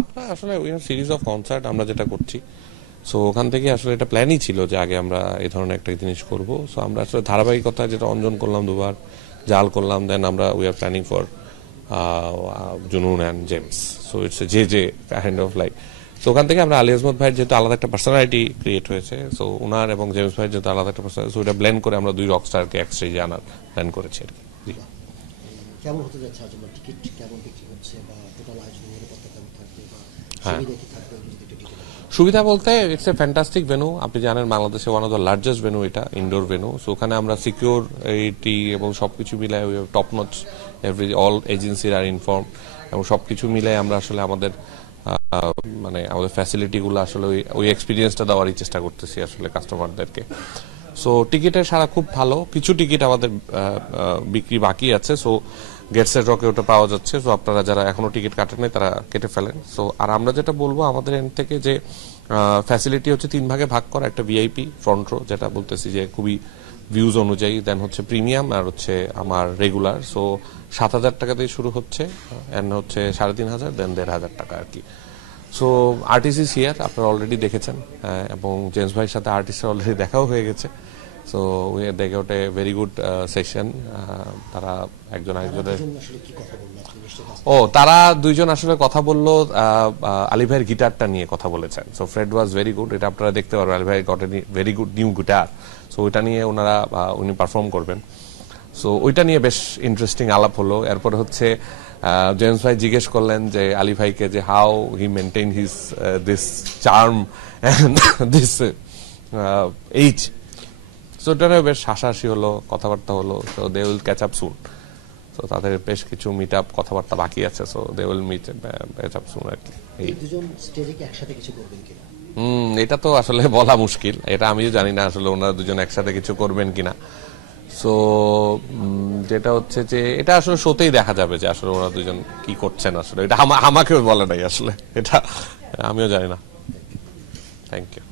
আপনার আসলে we have series of concert আমরা যেটা করছি, সো ওখান থেকে আসলে এটা প্ল্যানই ছিল যে আগে আমরা এই ধরনের একটা জিনিস করব। সো আমরা আসলে ধারাবাহিকতা যেটা অঞ্জন করলাম দুবার, জাল করলাম, দেন আমরা we are planning for Junoon and James. So it's যে কাইন্ড অফ লাইক, তো ওখান থেকে আমরা আলী আজমত ভাইয়ের যেহেতু আলাদা একটা পার্সোনালিটি ক্রিয়েট হয়েছে, সো ওনার এবং জেমস ভাইয়ের যেহেতু আলাদা একটা পার্সোনালিটি, সো এটা ব্লেন্ড করে আমরা দুই রকস্টারকে এক স্টেজে আনার প্ল্যান করেছি আর কি। জি। কেমন হতে যাচ্ছে আজকে, টিকিট কেমন বিক্রি হচ্ছে বা টোটাল আয়োজনের নিরাপত্তা কেমন থাকবে বা হ্যাঁ, সুবিধা কি থাকবে যদি একটু ডিটেইলে বলেন। সুবিধা বলতে ইটস এ ফ্যান্টাস্টিক ভেনু। আপনি জানেন বাংলাদেশে one of the largest venue, এটা ইনডোর ভেনু। সো ওখানে আমরা সিকিউরিটি এবং সবকিছু মিলায় টপ নচ, অল এজেন্সির আর ইনফর্ম, এবং সবকিছু মিলে আমরা আসলে আমাদের মানে আমাদের ফ্যাসিলিটিগুলো আসলে ওই এক্সপিরিয়েন্সটা দেওয়ারই চেষ্টা করতেছি আসলে কাস্টমারদেরকে। সো টিকিটের সারা খুব ভালো, কিছু টিকিট আমাদের বিক্রি বাকি আছে। সো গেটসের রকে ওটা পাওয়া যাচ্ছে। সো আপনারা যারা এখনো টিকিট কাটেন নাই তারা কেটে ফেলেন। সো আর আমরা যেটা বলবো আমাদের এন্ড থেকে যে ফ্যাসিলিটি হচ্ছে 3 ভাগে ভাগ করা। একটা ভিআইপি ফ্রন্ট রো, যেটা বলতেছি যে খুবই ভিউজ অনুযায়ী, দেন হচ্ছে প্রিমিয়াম, আর হচ্ছে আমার রেগুলার। সো 7,000 টাকা দিয়ে শুরু হচ্ছে, এন্ড হচ্ছে 3,500, দেন 1,500 টাকা আর কি। সো আর্টিস্ট ইজ হিয়ার, আপনারা অলরেডি দেখেছেন, এবং জেমস ভাইয়ের সাথে আর্টিস্টের অলরেডি দেখাও হয়ে গেছে। সো দেখে ওটে ভেরি গুড সেশন। তারা একজন আরেকজনের আসলে কি কথা বলবো, আপনি নিশ্চয়ই তারা দুইজন আসলে কথা বললো, আলী ভাইয়ের গিটারটা নিয়ে কথা বলেছেন। So Fred was very good, এটা আপনারা দেখতে পারবেন। আলী ভাই got a very good new guitar. So ওইটা নিয়ে ওনারা উনি পারফর্ম করবেন। সো ওইটা নিয়ে বেশ ইন্টারেস্টিং আলাপ হলো। এরপরে হচ্ছে জেমস ভাই জিজ্ঞেস করলেন যে আলী ভাইকে যে how he maintain his this charm and this age. So ওটা নিয়ে বেশ হাসাহাসি হলো, কথাবার্তা হলো। So they will catch up soon. তো তাদের বেশ কিছু মিট আপ কথাবার্তা বাকি আছে। So they will meet catch up soon আর কি। এই দুজন স্টেজে কি একসাথে কিছু করবেন কিনা? এটা তো আসলে বলা মুশকিল, এটা আমিও জানি না আসলে ওনারা দুজন একসাথে কিছু করবেন কিনা। সো যেটা হচ্ছে যে এটা আসলে শোতেই দেখা যাবে যে আসলে ওরা দুজন কি করছেন। আসলে এটা আমাকেও বলে নাই আসলে, এটা আমিও জানি না। Thank you.